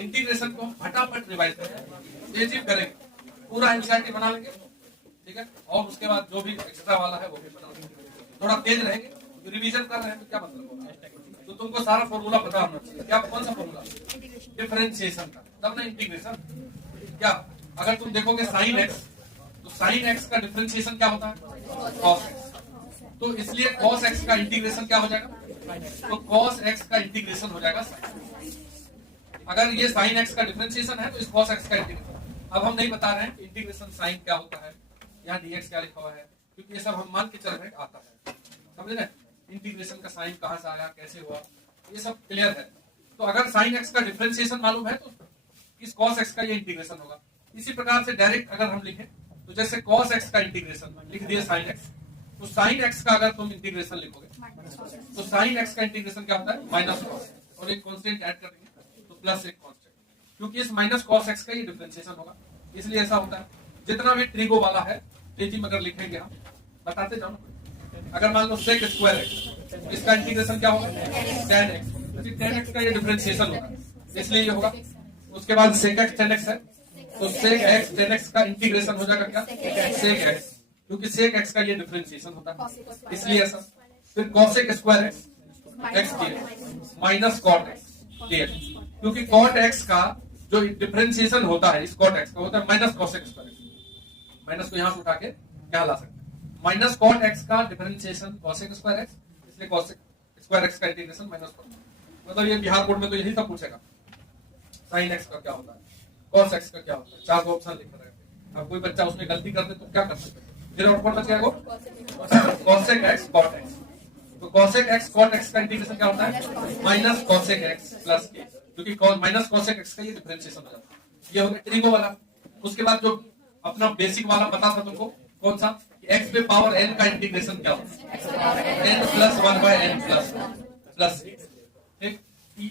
Integration को फटाफट revise करेंगे, तेजी करेंगे, पूरा एनसीईआरटी बना लेंगे, ठीक है। और उसके बाद जो भी एक्स्ट्रा वाला है वो भी बना लेंगे, थोड़ा तेज रहेंगे। रिवीजन कर रहे हैं तो क्या मतलब होगा, तो तुमको सारा फॉर्मूला पता होना चाहिए। क्या कौन सा फॉर्मूला, डिफरेंशिएशन का, तब ना इंटीग्रेशन। क्या अगर तुम देखोगे साइन एक्स, तो साइन एक्स का डिफरेंशिएशन क्या होता है, कॉस एक्स। तो इसलिए कॉस एक्स का इंटीग्रेशन क्या हो जाएगा, तो कॉस एक्स का इंटीग्रेशन हो जाएगा साइन। अगर ये साइन एक्स का डिफरेंशिएशन है तो इस कॉस एक्स का इंटीग्रेशन। अब हम नहीं बता रहे हैं इंटीग्रेशन साइन क्या होता है, यहाँ डीएक्स क्या लिखा हुआ है, क्योंकि ये सब हम मान के चल रहे हैं आता है, समझ रहे। इंटीग्रेशन का साइन कहां से आया, कैसे हुआ, ये सब क्लियर है। तो अगर साइन एक्स का डिफरेंशिएशन मालूम है तो इस कॉस एक्स का ये इंटीग्रेशन होगा। इसी प्रकार से डायरेक्ट अगर हम लिखें तो जैसे कॉस एक्स का इंटीग्रेशन लिख दिए साइन एक्स, तो साइन एक्स का अगर तुम इंटीग्रेशन लिखोगे तो साइन एक्स का इंटीग्रेशन क्या होता है, माइनस कॉस, और एक कांस्टेंट ऐड कर देंगे तो प्लस एक कांस्टेंट, क्योंकि इस माइनस कॉस एक्स का ये डिफरेंशिएशन होगा, इसलिए ऐसा होता है। जितना भी ट्रिगो वाला है तेजी में अगर लिखेंगे हम, बताते जाओ। अगर मान लो सेक स्क्वायर एक्स, इसका इंटीग्रेशन क्या होगा, tan x, तो tan x का ये डिफरेंशिएशन होगा, इसलिए ये होगा। उसके बाद सेक एक्स tan x है, तो सेक एक्स tan x का इंटीग्रेशन हो जाएगा क्या, सेक x, क्योंकि सेक x का ये डिफरेंशिएशन होता है, इसलिए ऐसा। फिर cosec square x, x dx minus cot x dx, क्योंकि कॉट एक्स का जो डिफरेंशिएशन होता है इस कॉट एक्स का होता है minus cosec square x. Minus को यहां से उठा के क्या ला सकते हैं, माइनस कॉट एक्स का डिफरेंशिएशन कॉसेक स्क्वायर एक्स, इसलिए कॉसेक स्क्वायर एक्स का इंटीग्रेशन माइनस कॉट। मतलब ये बिहार बोर्ड में तो यही सब पूछेगा, साइन एक्स का क्या होता है, कॉस एक्स का क्या होता है, 4 ऑप्शन लिख रहे हैं। अब कोई बच्चा उसमें गलती कर दे तो क्या कर सकते हैं, फिर और कौन बच गया वो, कॉसेक एक्स कॉट एक्स। तो कॉसेक एक्स कॉट एक्स का इंटीग्रेशन क्या होता है, माइनस कॉसेक एक्स प्लस के, क्योंकि माइनस कॉसेक एक्स का ये डिफरेंशिएशन हो जाता है। ये हो गया ट्रिगो वाला। उसके बाद जो अपना बेसिक वाला पता था तुमको, कौन सा, x पे पावर n का इंटीग्रेशन क्या होता है, n plus 1 by n plus. ठीक,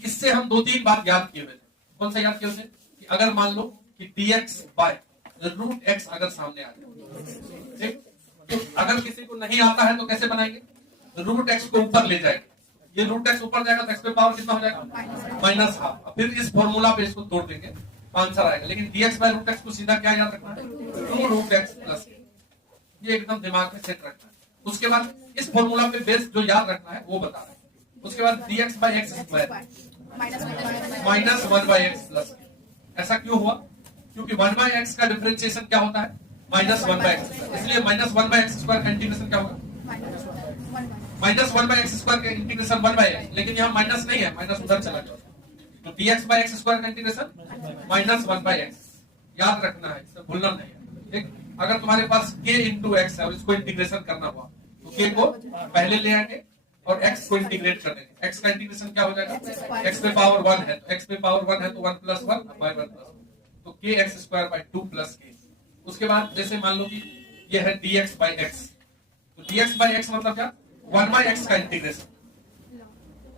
इससे हम 2-3 बार याद किए हुए थे। कौन सा याद किए थे, कि अगर मान लो कि dx बाय रूट x अगर सामने आ जाए, ठीक, तो अगर किसी को नहीं आता है तो कैसे बनाएंगे, रूट x को ऊपर ले जाएंगे, ये रूट x ऊपर जाएगा तो x पे पावर कितना हो जाएगा, माइनस हाफ। फिर इस फॉर्मूला पे इसको तोड़ देंगे तो आंसर आएगा। लेकिन dx बाय रूट x को सीधा क्या याद रखना है, 2 रूट x प्लस, ये एकदम दिमाग में सेट रखना है। उसके बाद इस फॉर्मूला पे बेस जो याद रखना है वो बता रहे हैं। उसके बाद dx by x square minus 1 by x plus. ऐसा क्यों हुआ, क्योंकि 1 बाय एक्स का डिफरेंशिएशन क्या होता है, माइनस 1 बाय एक्स, इसलिए माइनस 1 बाय एक्स स्क्वायर का इंटीग्रेशन क्या होगा, माइनस 1 बाय एक्स स्क्वायर का इंटीग्रेशन 1 बाय एक्स। लेकिन यहाँ माइनस नहीं है, माइनस उधर चला गया, तो dx बाय एक्स स्क्वायर का इंटीग्रेशन माइनस 1 बाय एक्स, याद रखना है, इससे भूलना नहीं है। ठीक, अगर तुम्हारे पास k इंटू एक्स है और इसको इंटीग्रेशन करना हुआ तो k को पहले ले आएंगे और x को इंटीग्रेट कर देंगे। x का इंटीग्रेशन क्या हो जाएगा, x पे पावर 1 है तो x पे पावर 1 है तो 1 प्लस 1 बाय 1 प्लस 1, तो k x square by 2 plus k। उसके बाद जैसे मान लो कि ये है dx बाय x, तो dx बाय x मतलब क्या, 1 बाय x का इंटीग्रेशन।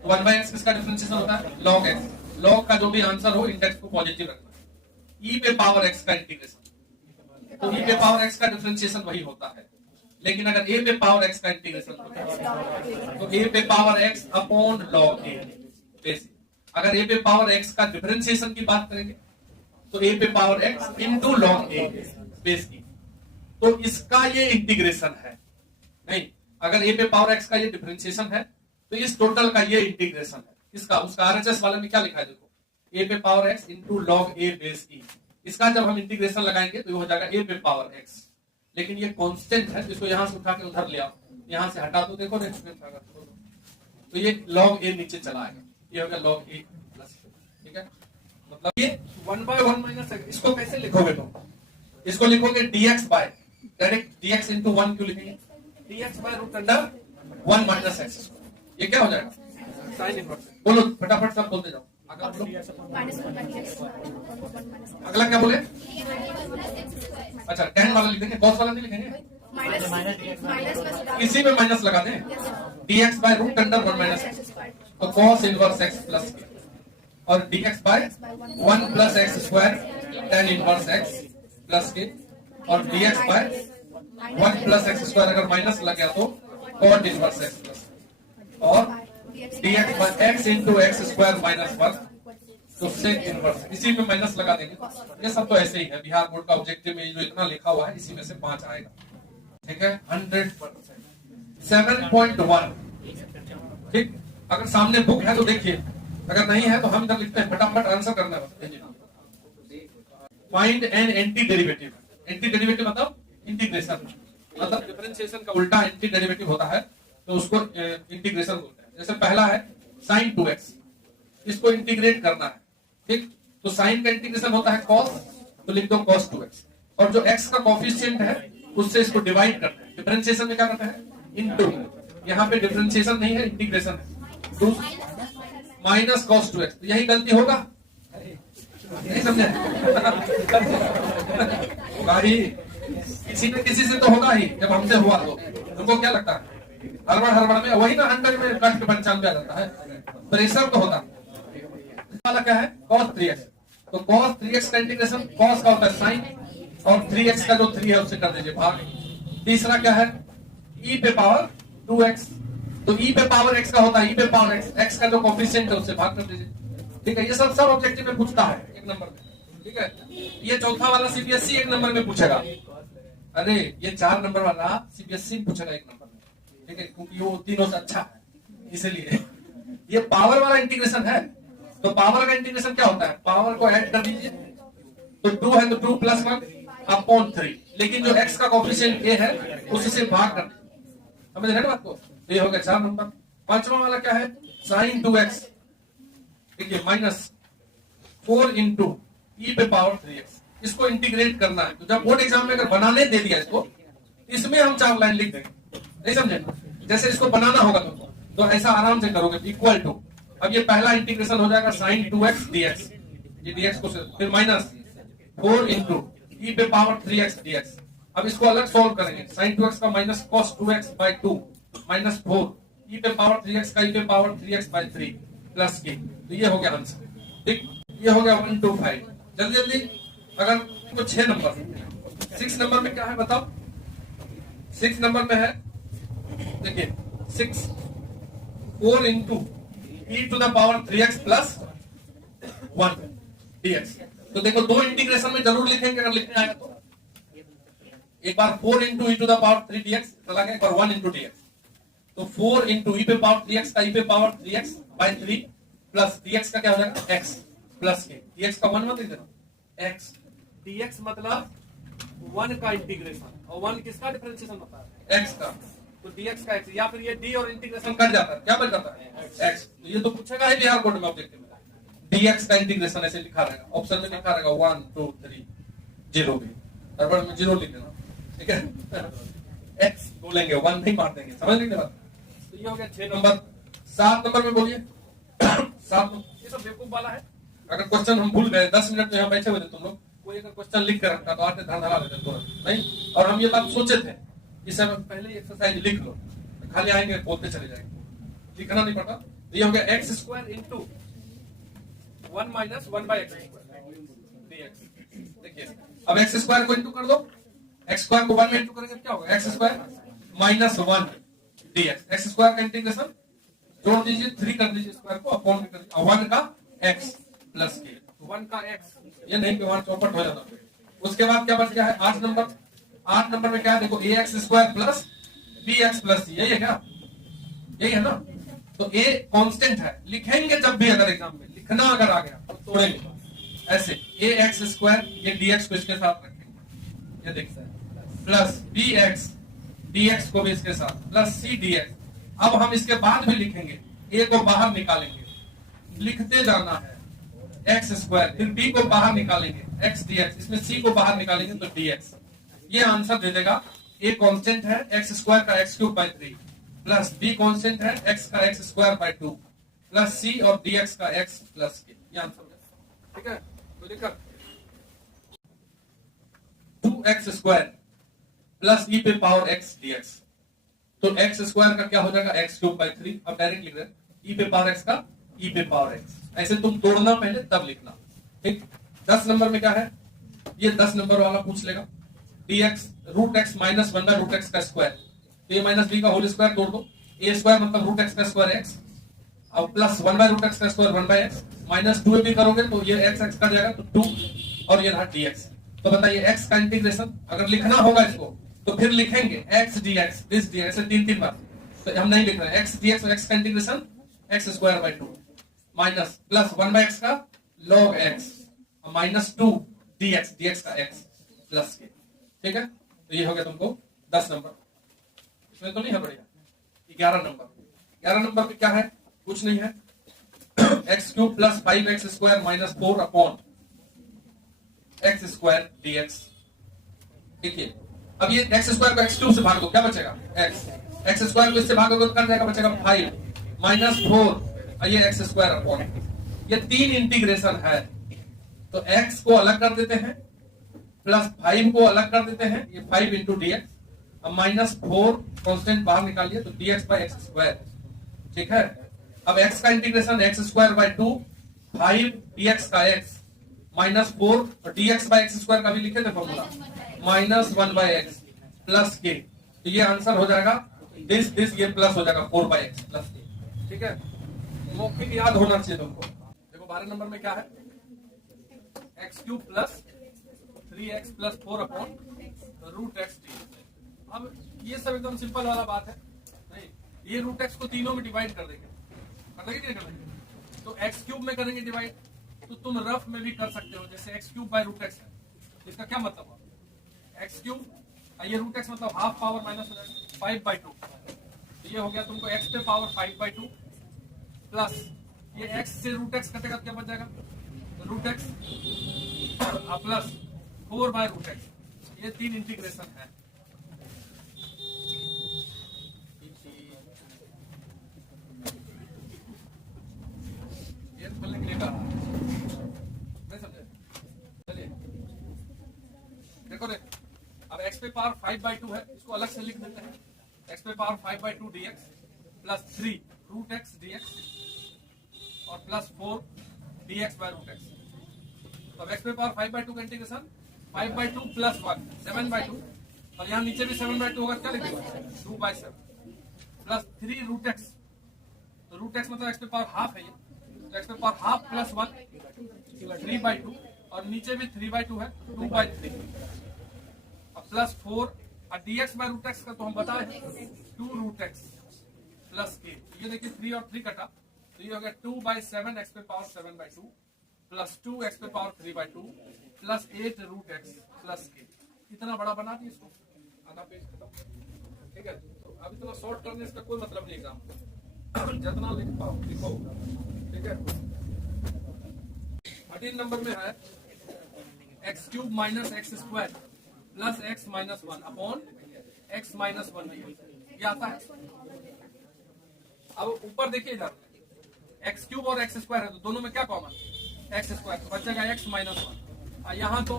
1 बाय x किसका डिफरेंशिएशन होता है, log x। log का जो भी आंसर हो इंडेक्स को पॉजिटिव रखना है। e पे पावर x का इंटीग्रेशन, तो e पे पावर x का डिफरेंशिएशन वही होता है। लेकिन अगर a पे पावर x का इंटीग्रेशन होता है तो a पे power x upon log a basic. अगर a पे पावर x का डिफरेंशिएशन की बात करेंगे तो a पे power x into log a basic, तो इसका ये इंटीग्रेशन है। नहीं, अगर a पे पावर x का ये डिफरेंशिएशन है तो इस टोटल का ये इंटीग्रेशन है। इसका उसका आरएचएस वाले में क्या लिखा है देखो, a पे power x into log a base e। इसका जब हम इंटीग्रेशन लगाएंगे तो ये हो जाएगा a पे पावर x, लेकिन ये कांस्टेंट है, इसको यहां से उठा के उधर ले आओ, यहां से हटा दो, देखो तो ये log a नीचे चला आएगा, ये होगा log a प्लस। ठीक है, मतलब ये 1 बाय 1 माइनस, इसको कैसे लिखोगे तुम, इसको लिखोगे dx by, direct dx into 1 क्यों लिखेंगे, dx by root under 1 minus x. ये क्या हो जाएगा, साइन इनवर्स। बोलो फटाफट सब बोलते जाओ। अगला क्या बोले, अच्छा tan वाला लिखेंगे, cos वाला नहीं लिखेंगे, इसी में माइनस लगा दें, dx by root under 1 minus x, तो cos inverse x plus K, और dx by 1 plus x square tan inverse x plus K, और dx by 1 plus x square अगर माइनस लग गया तो cot इनवर्स x प्लस, और dx by x into x square minus 1 तो sec inverse, इसी में माइनस लगा देंगे। ये सब तो ऐसे ही है, बिहार बोर्ड का ऑब्जेक्टिव में जो इतना लिखा हुआ है इसी में से 5 आएगा। ठीक है, 100%। 7.1 ठीक। अगर सामने बुक है तो देखिए, अगर नहीं है तो हम इधर लिखते हैं, फटाफट आंसर करना है। Find an anti derivative. Anti derivative मतलब इंटीग्रेशन, मतलब डिफरेंशिएशन का उल्टा एंटी डेरिवेटिव होता है, तो उसको इंटीग्रेशन बोलते हैं। जैसे पहला है sin 2x, इसको इंटीग्रेट करना है। ठीक, तो साइन का इंटीग्रेशन होता है cos, तो लिख दो cos 2x, और जो x का कोफिशिएंट है उससे इसको डिवाइड करते हैं। डिफरेंशिएशन में क्या करते हैं, इनटू। यहाँ पे डिफरेंशिएशन नहीं है, इंटीग्रेशन है। माइनस cos 2x, तो यही गलती होगा, नहीं समझे? भाई किसी न किसी से तो होगा ही, जब हमसे हुआ तो तुमको क्या लगता है, हड़बड़ में वही ना 100 में कट के 95 आ जाता है, प्रेशर तो होता वाला क्या है cos 3x, तो cos 3x का इंटीग्रेशन, cos का होता है sin, और 3x का जो 3 है उससे कर दीजिए भाग। तीसरा क्या है e पे पावर 2x, तो e पे पावर x का होता है e पे पावर x, x का जो कोफिशिएंट है उससे भाग कर दीजिए। ठीक है, ये सब ऑब्जेक्टिव में पूछता है 1 नंबर में। ठीक है, ये चौथा वाला सीबीएसई 1 नंबर में पूछेगा। अरे ये 4 नंबर वाला सीबीएसई पूछेगा 1 नंबर में। ठीक है, क्योंकि वो तीनों से अच्छा है, इसलिए ये पावर वाला इंटीग्रेशन है। तो पावर का इंटीग्रेशन क्या होता है, पावर को ऐड कर दीजिए, तो 2 है तो 2 + 1 अपॉन 3, लेकिन जो x का कोफिशिएंट a है उससे भाग कर दीजिए। समझ रहे ना बात को? तो ये हो गया 4 नंबर। पांचवा वाला क्या है sin 2x, देखिए -4 * e पे पावर 3x, इसको इंटीग्रेट करना है। तो जब बोर्ड एग्जाम में अगर बनाने दे दिया इसको, इसमें हम 4 लाइन लिख देंगे, नहीं समझे? जैसे इसको बनाना होगा तो ऐसा आराम से करोगे, इक्वल टू, अब ये पहला इंटीग्रेशन हो जाएगा sin 2x dx, ये dx को फिर -4 * e पे पावर 3x dx। अब इसको अलग सॉल्व करेंगे, sin 2x का माइनस cos 2x/2 -4 e पे पावर 3x का e पे पावर 3x/3 प्लस के, तो ये हो गया आंसर। ठीक, ये हो गया 1 2 5। जल्दी जल्दी, अगर तो 6 नंबर, 6 नंबर में क्या है बताओ? 6 नंबर में है, देखिए 6 4 * e to the power 3x + 1 dx। तो देखो दो इंटीग्रेशन में जरूर लिखेंगे, अगर लिखने आएगा तो एक बार 4 * e to the power 3 dx चला गया, एक बार 1 * dx, तो 4 * e पे पावर 3x का e पे पावर 3x/3 प्लस dx का क्या हो जाएगा x प्लस के, dx का 1 मत लिख देना, x dx मतलब 1 का इंटीग्रेशन, और 1 किसका डिफरेंशिएशन होता है, x का, तो dx का x, या फिर ये d और इंटीग्रेशन कट जाता है, क्या बच जाता है x। तो ये तो पूछेगा ही बिहार बोर्ड में ऑब्जेक्टिव में, dx का इंटीग्रेशन ऐसे लिखा रहेगा, ऑप्शन में लिखा रहेगा 1 2 3 0 भी, हर में 0 लिख देना। ठीक है, x बोलेंगे 1 नहीं मार देंगे, समझ लीजिए बात। तो ये हो गया 6 नंबर। 7 नंबर में बोलिए 7, ये सब बेवकूफ वाला है। अगर क्वेश्चन हम भूल गए, 10 मिनट में यहाँ बैठे हुए थे तुम लोग, कोई अगर क्वेश्चन लिख कर रखा तो आते धड़ा देते तुरंत नहीं, और हम ये बात सोचे थे इस समय पहले ही एक्सरसाइज लिख लो, खाली आएंगे बोलते चले जाएंगे, लिखना नहीं पड़ता। तो ये हो गया x² * 1 - 1/x², देखिए अब x² को इंटू कर दो, x² को 1 में इंटू करेंगे क्या होगा, x² - 1 dx। x² का इंटीग्रेशन जोड़ दीजिए, 3 कर दीजिए स्क्वायर को, अपॉन कर दीजिए 1 का x प्लस के, 1 का x, ये नहीं कि वहां चौपट हो जाता। उसके बाद क्या बच गया है 8 नंबर। 8 नंबर में क्या है देखो, ax² plus bx plus c, यही है क्या, यही है ना। तो a कांस्टेंट है, लिखेंगे जब भी अगर एग्जाम में लिखना अगर आ गया तो तोड़ेंगे ऐसे, ax², ये dx को इसके साथ रखेंगे, ये देखते हैं, प्लस bx, dx को भी इसके साथ, प्लस c dx। अब हम इसके बाद भी लिखेंगे, a को बाहर निकालेंगे, लिखते जाना है x², फिर b को बाहर निकालेंगे x dx, इसमें c को बाहर निकालेंगे तो dx। ये आंसर दे देगा, a कांस्टेंट है x² का x³/3 प्लस b कांस्टेंट है x का x²/2 प्लस c और dx का x प्लस के, ये आंसर है। ठीक है, तो देखा 2x² प्लस e पे पावर x dx, तो x² का क्या हो जाएगा x³/3, अब डायरेक्ट लिख रहे हैं e पे पावर x का e पे पावर x, ऐसे तुम तोड़ना पहले तब लिखना। ठीक, 10 नंबर में क्या है, ये 10 नंबर वाला पूछ लेगा, dx √x - 1/√x², तो a - b का होल स्क्वायर तोड़ दो, a² मतलब √x² x अब प्लस 1/√x का स्क्वायर 1/x माइनस 2 भी करोगे तो ये x x कट जाएगा तो 2 और ये रहा dx। तो बताइए x का इंटीग्रेशन अगर लिखना होगा इसको तो फिर लिखेंगे x dx दिस dx ऐसे 3 बार, तो हम नहीं लिख रहे हैं। x dx और x का integration x² 2 minus plus 1/x का log x माइनस 2 dx का x प्लस के। ठीक है, तो ये हो गया तुमको 10 नंबर। इसमें तो नहीं है बढ़िया। 11 नंबर पे क्या है, कुछ नहीं है। x³ + 5x² - 4 upon x² dx। देखिए अब ये x² को x³ से भाग दो, क्या बचेगा x² को इससे भागोगे तो कर जाएगा, बचेगा 5 - 4 ये x² अपॉन। ये 3 इंटीग्रेशन है, तो x को अलग कर देते हैं प्लस 5 को अलग कर देते हैं, ये 5 × dx। अब -4 कांस्टेंट बाहर निकालिए तो dx/x²। ठीक है, अब x का इंटीग्रेशन x² 2 5 dx का x -4 और dx/x² का भी लिखे थे फॉर्मूला -1/x प्लस के। तो ये आंसर हो जाएगा दिस ये प्लस हो जाएगा 4/x प्लस के। ठीक है, मौखिक याद होना चाहिए तुमको। देखो 12 नंबर में क्या है, x³ + 3x + 4 upon √x dx। अब ये सब एकदम सिंपल वाला बात है, नहीं ये √x को तीनों में डिवाइड कर देंगे, नहीं कर देंगे। तो x³ में करेंगे डिवाइड, तो तुम रफ में भी कर सकते हो, जैसे x³ √x है, इसका क्या मतलब है x³ ये √x मतलब हाफ पावर माइनस हो जाएगा 5/2। तो ये हो गया तुमको x पे पावर 5/2 प्लस ये x से √x कटेगा तो क्या बच जाएगा √x प्लस 4/√x। ये 3 इंटीग्रेशन है। ये खोलने के लिए कहा, नहीं समझे? चलिए देखो अब x पे पावर 5/2 है, इसको अलग से लिख देते हैं। x पे power 5/2 dx plus 3 √x dx और प्लस 4 dx/√x। तो x पे पावर 5/2 का इंटीग्रेशन 5/2 प्लस 1 7/2 और यहाँ नीचे भी 7/2 होगा, क्या लिखेगा 2/7 प्लस 3 √x। तो √x मतलब x पे पावर हाफ है, ये तो x पे पावर हाफ प्लस 1 3/2 और नीचे भी 3/2 है 2/3 अब प्लस 4 और dx/√x का तो हम बताए 2√x प्लस के। ये देखिए 3 और 3 कटा तो ये हो गया 2/7 x पे पावर 7/2 प्लस 2 x पे पावर 3/2 प्लस 8 √x प्लस के। इतना बड़ा बना दिए इसको, आधा पेज खत्म। ठीक है, तो अब इतना शॉर्ट करने इसका कोई मतलब नहीं एग्जाम जितना लिख पाओ लिखो। ठीक है, 13 नंबर में है x³ - x² plus x - 1 upon x - 1 ये आता है। अब ऊपर देखिए इधर x³ और x² है, तो दोनों में क्या कॉमन x², तो बचेगा x - 1। यहाँ तो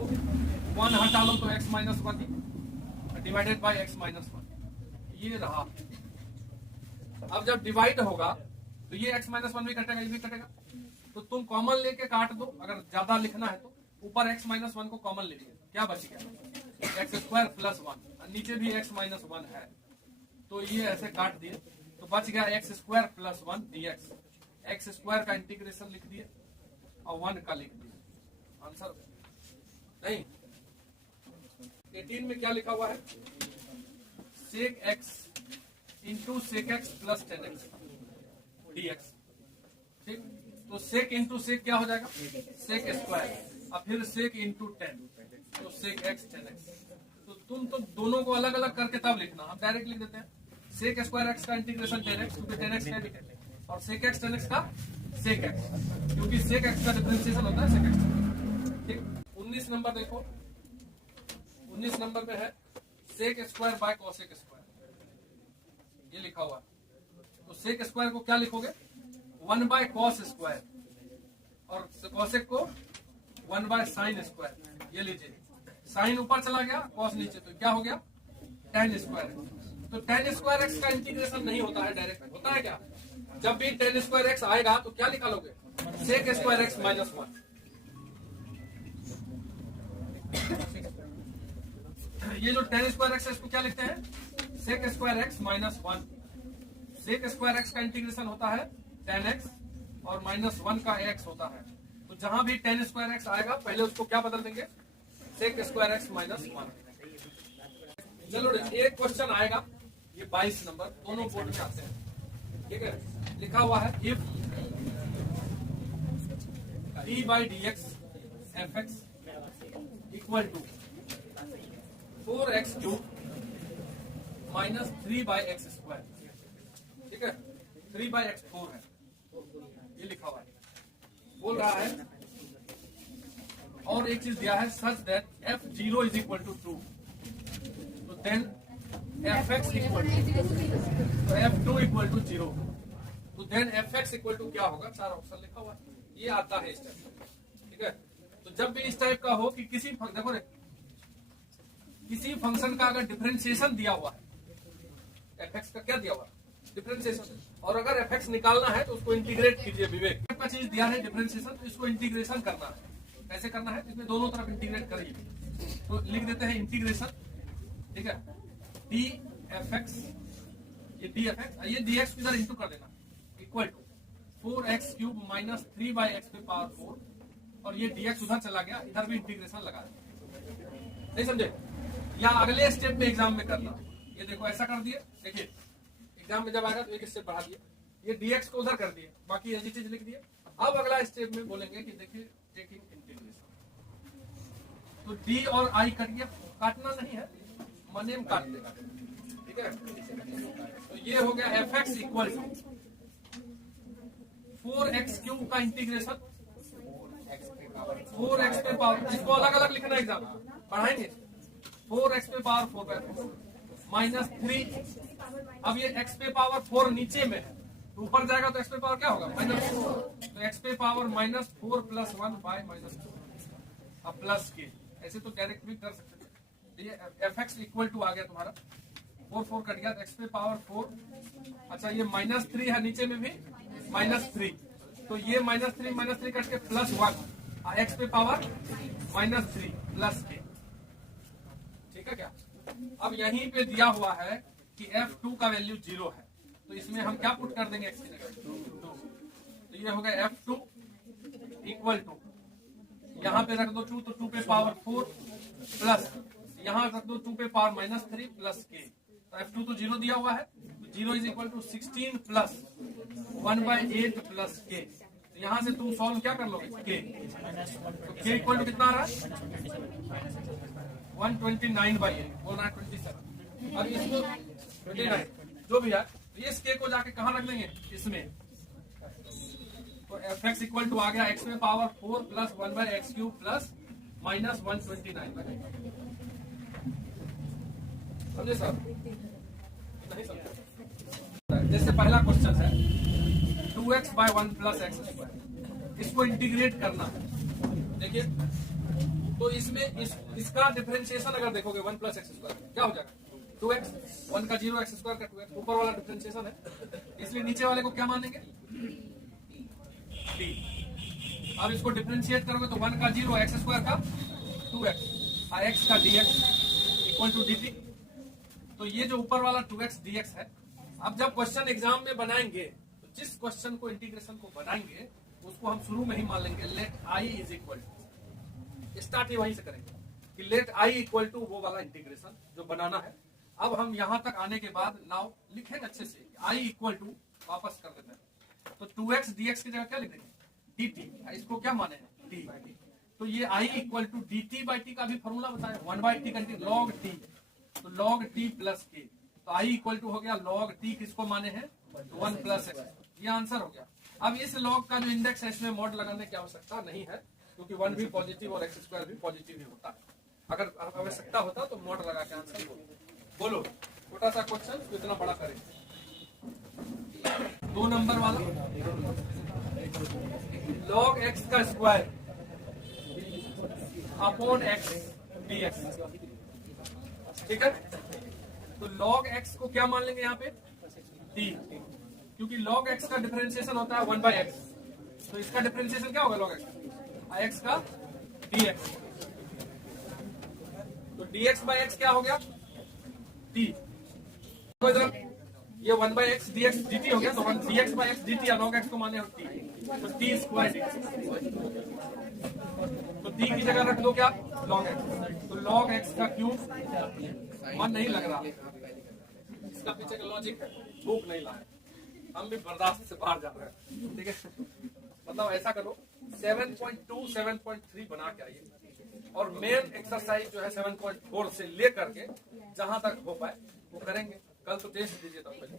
1 हटा लो तो x - 1 डिवाइडेड बाय x - 1 ये रहा। अब जब डिवाइड होगा तो ये x - 1 भी कटेगा, ये भी कटेगा, तो तुम कॉमन लेके काट दो। अगर ज्यादा लिखना है तो ऊपर x - 1 को कॉमन ले लिया, क्या बच गया x² + 1 नीचे भी x - 1 है, तो ये ऐसे काट दिए तो बच गया x² + 1 dx। x² का इंटीग्रेशन लिख दिए और 1 का लिख दिए, आंसर नहीं। 18 में क्या लिखा हुआ है sec x × sec x + 10x dx। ठीक, तो sec × sec क्या हो जाएगा sec², और फिर sec × 10 तो sec x 10x। तो तुम तो दोनों को अलग अलग करके तब लिखना, हम डायरेक्ट लिख देते हैं sec² x का इंटीग्रेशन 10x क्योंकि 10x का भी और sec x 10x का sec x क्योंकि sec x का डिफरेंशिएशन होता है sec x। ठीक, 19 नंबर देखो, 19 नंबर में है sec² / cosec², ये लिखा हुआ। तो sec² को क्या लिखोगे 1/cos² और cosec को 1/sin²। ये लीजिए साइन ऊपर चला गया cos नीचे, तो क्या हो गया tan²। तो tan² x का इंटीग्रेशन नहीं होता है, डायरेक्ट होता है क्या, जब भी tan² x आएगा तो क्या निकालोगे sec² x - 1। ये जो tan² x है इसको क्या लिखते हैं sec² x - 1। sec² x का इंटीग्रेशन होता है 10x और -1 का x होता है, तो जहां भी 10 स्क्वायर x आएगा पहले उसको क्या बदल देंगे, sec स्क्वायर x -1। चलो एक क्वेश्चन आएगा, ये 22 नंबर, दोनों बोर्ड में आते हैं, ठीक है। लिखा हुआ है if d/dx fx equal to 4x cube -3/x square, ठीक है, 3/x 4 है, ये लिखा हुआ है। बोल रहा है और एक चीज दिया है such that f0 is equal to 2, तो then fx equal to f2 equal to 0, तो देन fx इक्वल टू क्या होगा, 4 ऑप्शन लिखा हुआ है, ये आता है इस टाइप, ठीक है। तो जब भी इस टाइप का हो कि किसी देखो किसी फंक्शन का अगर डिफरेंशिएशन दिया हुआ है, fx का क्या दिया हुआ है, डिफरेंशिएशन, और अगर fx निकालना है तो उसको इंटीग्रेट कीजिए। विवेक का चीज दिया है डिफरेंशिएशन, तो इसको इंटीग्रेशन करना है। कैसे करना है, इसमें दोनों तरफ इंटीग्रेट करिए, तो लिख देते हैं इंटीग्रेशन, ठीक है, dfx, ये dfx, ये dx इधर इंटू कर देना, equal to 4x cube -3/x पे पावर 4, और ये dx उधर चला गया, इधर भी इंटीग्रेशन लगा देना, नहीं समझे, या अगले स्टेप में एग्जाम में करना। ये देखो ऐसा कर दिए, देखिए एग्जाम में जब आएगा तो एक स्टेप बढ़ा दिए, ये dx को उधर कर दिए, बाकी ऐसी चीज लिख दिए। अब अगला स्टेप में बोलेंगे कि देखिए टेकिंग इंटीग्रेशन, तो d और i कटिए, काटना नहीं है, मनेम काट देगा, ठीक है। तो ये हो गया fx equal to 4x cube का इंटीग्रेशन 4x पे पावर, इसको अलग अलग लिखना एग्जाम पढ़ाएंगे, 4x पे पावर 4/4 -3, अब ये x पे पावर 4 नीचे में है, तो ऊपर जाएगा तो x पे पावर क्या होगा, -4, तो x पे पावर -4 + 1/-4, अब प्लस के, ऐसे तो डायरेक्ट भी कर सकते थे। ये fx इक्वल टू आ गया तुम्हारा, 4 कट गया, x पे पावर 4, अच्छा ये -3 है नीचे में भी -3, तो ये -3 कट के +1, x पे पावर -3 प्लस के, ठीक है क्या। अब यहीं पे दिया हुआ है कि f2 का वैल्यू 0 है, तो इसमें हम क्या पुट कर देंगे, x की जगह 2, तो ये हो गया f2 इक्वल टू, यहाँ पे रख दो 2, तो 2 पे पावर 4 प्लस, यहाँ रख दो 2 पे पावर -3 प्लस के, तो f2 तो 0 दिया हुआ है, तो 0 is equal to 16 plus 1/8 plus K, तो यहाँ से तुम सॉल्व क्या कर लोगे, के, तो के इक्वल टू कितना आ रहा है, 129/8, बोल रहा है 27, अब इसको 29 जो भी है, तो इस के को जाके कहाँ रख देंगे, इसमें, तो fx इक्वल टू आ गया x में पावर 4 प्लस 1/x³ प्लस -129, समझे सर, नहीं समझे। जैसे पहला क्वेश्चन है 2x/1 + x², इसको इंटीग्रेट करना है, देखिए, तो इसमें इसका डिफरेंशिएशन अगर देखोगे 1 + x² क्या हो जाएगा, 2x, 1 का 0, x² का 2x, ऊपर वाला डिफरेंशिएशन है, इसलिए नीचे वाले को क्या मानेंगे, d। अब इसको डिफरेंशिएट करोगे तो 1 का 0, x² का 2x, और x का dx इक्वल टू dt, तो ये जो ऊपर वाला 2x dx है। अब जब क्वेश्चन एग्जाम में बनाएंगे, तो जिस क्वेश्चन को इंटीग्रेशन को बनाएंगे उसको हम शुरू में ही मान लेंगे let i is equal to, start ही वहीं से करेंगे कि लेट i इक्वल टू वो वाला इंटीग्रेशन जो बनाना है। अब हम यहाँ तक आने के बाद नाउ लिखेंगे अच्छे से, i इक्वल टू, वापस कर देते हैं, तो 2x dx की जगह क्या लिख देंगे, dt, इसको क्या माने हैं, t, तो ये i इक्वल टू dt/t का भी फॉर्मूला बताया, 1/t log t, तो log t प्लस k, तो i इक्वल टू हो गया log t, किसको माने हैं, 1 + x, ये आंसर हो गया। अब इस log का जो इंडेक्स है इसमें मॉड लगाने की आवश्यकता नहीं है, क्योंकि 1 भी पॉजिटिव और x² भी पॉजिटिव ही होता है, अगर आवश्यकता होता तो मॉड लगा के आंसर बोलो। छोटा सा क्वेश्चन तो इतना बड़ा करें, 2 नंबर वाला, log x का स्क्वायर अपॉन x dx, ठीक है, तो log x को क्या मान लेंगे यहाँ पे, t, क्योंकि log x का डिफरेंशिएशन होता है 1/x, तो इसका डिफरेंशिएशन क्या होगा, log x का dx, तो dx/x क्या हो गया, t, तो इधर ये 1/x dx dt हो गया, तो 1 dx/x dt या log x को माने टी, तो टी स्क्वायर dt। तो टी की जगह रख दो क्या, log x, तो log x का क्यूब। मन नहीं लग रहा, इसका पीछे का लॉजिक है, भूख नहीं ला, हम भी बर्दाश्त से बाहर जा रहे हैं, ठीक है। मतलब ऐसा करो 7.2 7.3 बना के आइए, और मेन एक्सरसाइज जो है 7.4 से लेकर के जहां तक हो पाए वो करेंगे। कल तो टेस्ट दीजिए तब पहले।